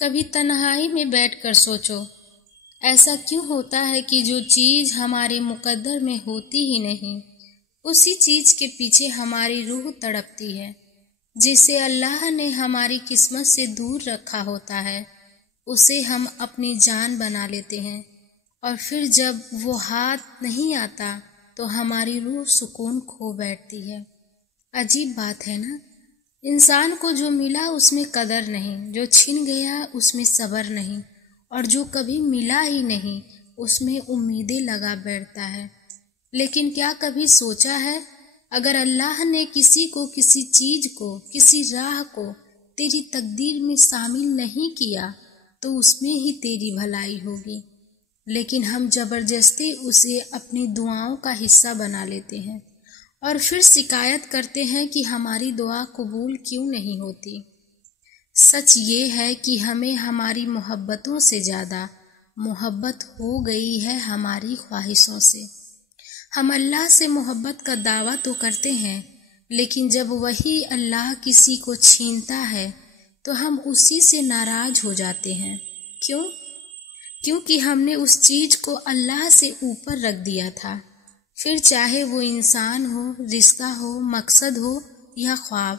کبھی تنہائی میں بیٹھ کر سوچو، ایسا کیوں ہوتا ہے کہ جو چیز ہمارے مقدر میں ہوتی ہی نہیں، اسی چیز کے پیچھے ہماری روح تڑپتی ہے، جسے اللہ نے ہماری قسمت سے دور رکھا ہوتا ہے، اسے ہم اپنی جان بنا لیتے ہیں، اور پھر جب وہ ہاتھ نہیں آتا تو ہماری روح سکون کھو بیٹھتی ہے۔ عجیب بات ہے نا، انسان کو جو ملا اس میں قدر نہیں، جو چھن گیا اس میں صبر نہیں، اور جو کبھی ملا ہی نہیں اس میں امیدیں لگا بیٹھتا ہے۔ لیکن کیا کبھی سوچا ہے، اگر اللہ نے کسی کو، کسی چیز کو، کسی راہ کو تیری تقدیر میں شامل نہیں کیا تو اس میں ہی تیری بھلائی ہوگی، لیکن ہم زبردستی اسے اپنی دعاؤں کا حصہ بنا لیتے ہیں اور پھر شکایت کرتے ہیں کہ ہماری دعا قبول کیوں نہیں ہوتی۔ سچ یہ ہے کہ ہمیں ہماری محبتوں سے زیادہ محبت ہو گئی ہے ہماری خواہشوں سے۔ ہم اللہ سے محبت کا دعویٰ تو کرتے ہیں، لیکن جب وہی اللہ کسی کو چھینتا ہے تو ہم اسی سے ناراض ہو جاتے ہیں۔ کیوں؟ کیونکہ ہم نے اس چیز کو اللہ سے اوپر رکھ دیا تھا، پھر چاہے وہ انسان ہو، رشتہ ہو، مقصد ہو یا خواب۔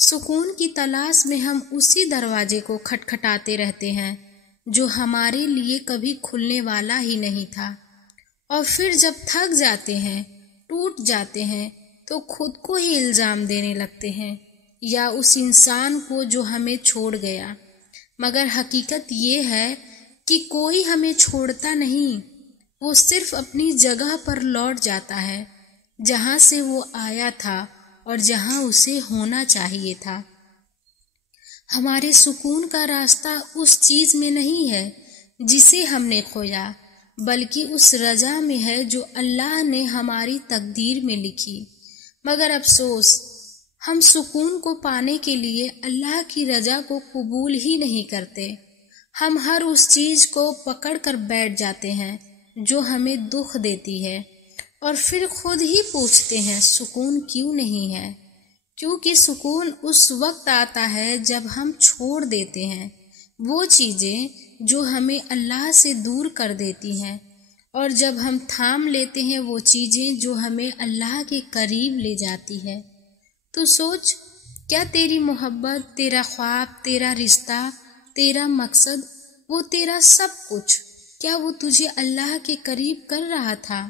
سکون کی تلاش میں ہم اسی دروازے کو کھٹکھٹاتے رہتے ہیں جو ہمارے لیے کبھی کھلنے والا ہی نہیں تھا، اور پھر جب تھک جاتے ہیں، ٹوٹ جاتے ہیں تو خود کو ہی الزام دینے لگتے ہیں یا اس انسان کو جو ہمیں چھوڑ گیا۔ مگر حقیقت یہ ہے کہ کوئی ہمیں چھوڑتا نہیں، وہ صرف اپنی جگہ پر لوٹ جاتا ہے جہاں سے وہ آیا تھا اور جہاں اسے ہونا چاہیے تھا۔ ہمارے سکون کا راستہ اس چیز میں نہیں ہے جسے ہم نے کھویا، بلکہ اس رضا میں ہے جو اللہ نے ہماری تقدیر میں لکھی۔ مگر افسوس، ہم سکون کو پانے کے لیے اللہ کی رضا کو قبول ہی نہیں کرتے۔ ہم ہر اس چیز کو پکڑ کر بیٹھ جاتے ہیں جو ہمیں دکھ دیتی ہے، اور پھر خود ہی پوچھتے ہیں سکون کیوں نہیں ہے؟ کیونکہ سکون اس وقت آتا ہے جب ہم چھوڑ دیتے ہیں وہ چیزیں جو ہمیں اللہ سے دور کر دیتی ہیں، اور جب ہم تھام لیتے ہیں وہ چیزیں جو ہمیں اللہ کے قریب لے جاتی ہے۔ تو سوچ، کیا تیری محبت، تیرا خواب، تیرا رشتہ، تیرا مقصد، وہ تیرا سب کچھ، کیا وہ تجھے اللہ کے قریب کر رہا تھا؟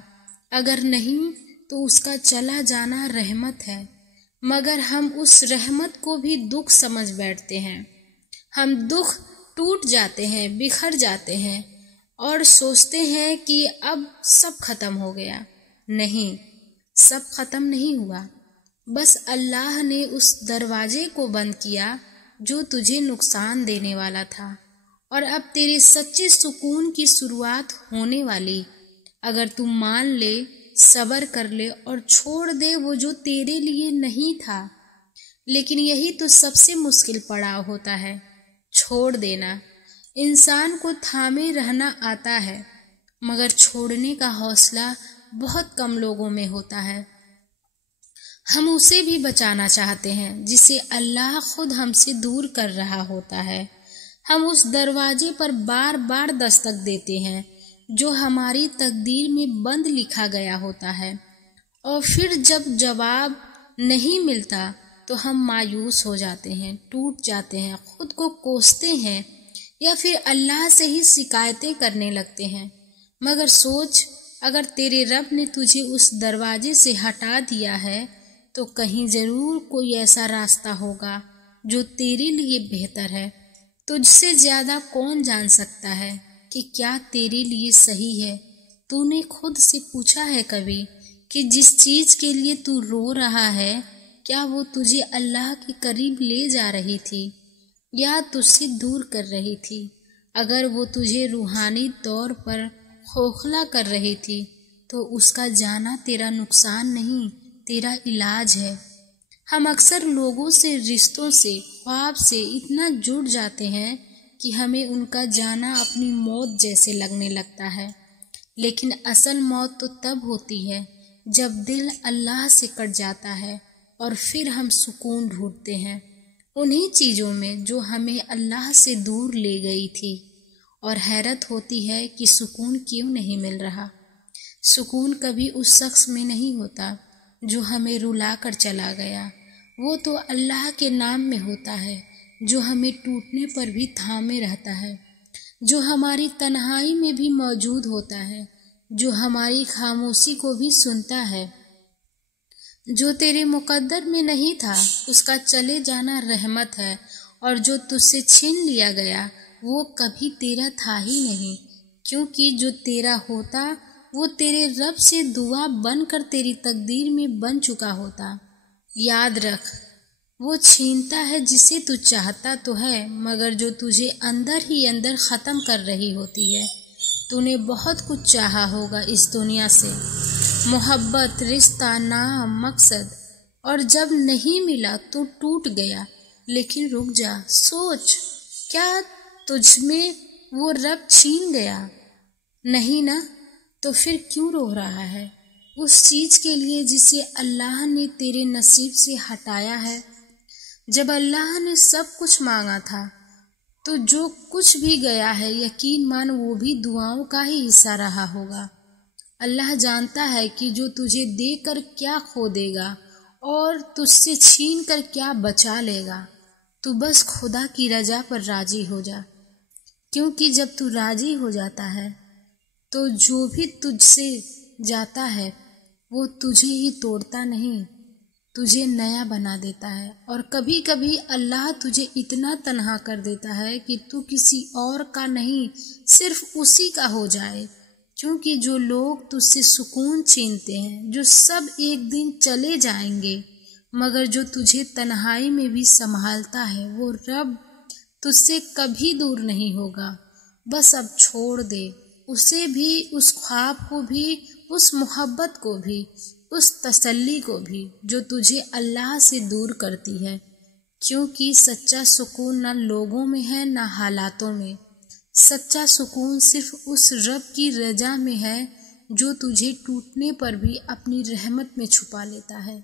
اگر نہیں تو اس کا چلا جانا رحمت ہے، مگر ہم اس رحمت کو بھی دکھ سمجھ بیٹھتے ہیں۔ ہم دکھ ٹوٹ جاتے ہیں، بکھر جاتے ہیں اور سوچتے ہیں کہ اب سب ختم ہو گیا۔ نہیں، سب ختم نہیں ہوا، بس اللہ نے اس دروازے کو بند کیا جو تجھے نقصان دینے والا تھا، اور اب تیرے سچے سکون کی شروعات ہونے والی۔ اگر تم مان لے، صبر کر لے اور چھوڑ دے وہ جو تیرے لیے نہیں تھا۔ لیکن یہی تو سب سے مشکل پڑاؤ ہوتا ہے، چھوڑ دینا۔ انسان کو تھامے رہنا آتا ہے، مگر چھوڑنے کا حوصلہ بہت کم لوگوں میں ہوتا ہے۔ ہم اسے بھی بچانا چاہتے ہیں جسے اللہ خود ہم سے دور کر رہا ہوتا ہے۔ ہم اس دروازے پر بار بار دستک دیتے ہیں جو ہماری تقدیر میں بند لکھا گیا ہوتا ہے، اور پھر جب جواب نہیں ملتا تو ہم مایوس ہو جاتے ہیں، ٹوٹ جاتے ہیں، خود کو کوستے ہیں یا پھر اللہ سے ہی شکایتیں کرنے لگتے ہیں۔ مگر سوچ، اگر تیرے رب نے تجھے اس دروازے سے ہٹا دیا ہے تو کہیں ضرور کوئی ایسا راستہ ہوگا جو تیرے لیے بہتر ہے۔ تجھ سے زیادہ کون جان سکتا ہے کہ کیا تیرے لیے صحیح ہے؟ تو نے خود سے پوچھا ہے کبھی کہ جس چیز کے لیے تو رو رہا ہے، کیا وہ تجھے اللہ کے قریب لے جا رہی تھی یا تجھ سے دور کر رہی تھی؟ اگر وہ تجھے روحانی طور پر کھوکھلا کر رہی تھی تو اس کا جانا تیرا نقصان نہیں، تیرا علاج ہے۔ ہم اکثر لوگوں سے، رشتوں سے، خواب سے اتنا جڑ جاتے ہیں کہ ہمیں ان کا جانا اپنی موت جیسے لگنے لگتا ہے، لیکن اصل موت تو تب ہوتی ہے جب دل اللہ سے کٹ جاتا ہے اور پھر ہم سکون ڈھونڈتے ہیں۔ انہی چیزوں میں جو ہمیں اللہ سے دور لے گئی تھی، اور حیرت ہوتی ہے کہ سکون کیوں نہیں مل رہا۔ سکون کبھی اس شخص میں نہیں ہوتا جو ہمیں رلا کر چلا گیا، وہ تو اللہ کے نام میں ہوتا ہے جو ہمیں ٹوٹنے پر بھی تھامے رہتا ہے، جو ہماری تنہائی میں بھی موجود ہوتا ہے، جو ہماری خاموشی کو بھی سنتا ہے۔ جو تیرے مقدر میں نہیں تھا اس کا چلے جانا رحمت ہے، اور جو تجھ سے چھین لیا گیا وہ کبھی تیرا تھا ہی نہیں، کیونکہ جو تیرا ہوتا وہ تیرے رب سے دعا بن کر تیری تقدیر میں بن چکا ہوتا۔ یاد رکھ، وہ چھینتا ہے جسے تو چاہتا تو ہے، مگر جو تجھے اندر ہی اندر ختم کر رہی ہوتی ہے۔ تو نے بہت کچھ چاہا ہوگا اس دنیا سے، محبت، رشتہ، نام، مقصد، اور جب نہیں ملا تو ٹوٹ گیا۔ لیکن رک جا، سوچ، کیا تجھ میں وہ رب چھین گیا؟ نہیں نا، تو پھر کیوں رو رہا ہے اس چیز کے لیے جسے اللہ نے تیرے نصیب سے ہٹایا ہے؟ جب اللہ نے سب کچھ مانگا تھا تو جو کچھ بھی گیا ہے یقین مان وہ بھی دعاؤں کا ہی حصہ رہا ہوگا۔ اللہ جانتا ہے کہ جو تجھے دے کر کیا کھو دے گا اور تجھ سے چھین کر کیا بچا لے گا۔ تو بس خدا کی رضا پر راضی ہو جا، کیونکہ جب تو راضی ہو جاتا ہے تو جو بھی تجھ سے جاتا ہے وہ تجھے ہی توڑتا نہیں، تجھے نیا بنا دیتا ہے۔ اور کبھی کبھی اللہ تجھے اتنا تنہا کر دیتا ہے کہ تو کسی اور کا نہیں صرف اسی کا ہو جائے، کیونکہ جو لوگ تجھ سے سکون چھینتے ہیں جو سب ایک دن چلے جائیں گے، مگر جو تجھے تنہائی میں بھی سنبھالتا ہے وہ رب تجھ سے کبھی دور نہیں ہوگا۔ بس اب چھوڑ دے اسے بھی، اس خواب کو بھی، اس محبت کو بھی، اس تسلی کو بھی جو تجھے اللہ سے دور کرتی ہے، کیونکہ سچا سکون نہ لوگوں میں ہے نہ حالاتوں میں، سچا سکون صرف اس رب کی رضا میں ہے جو تجھے ٹوٹنے پر بھی اپنی رحمت میں چھپا لیتا ہے۔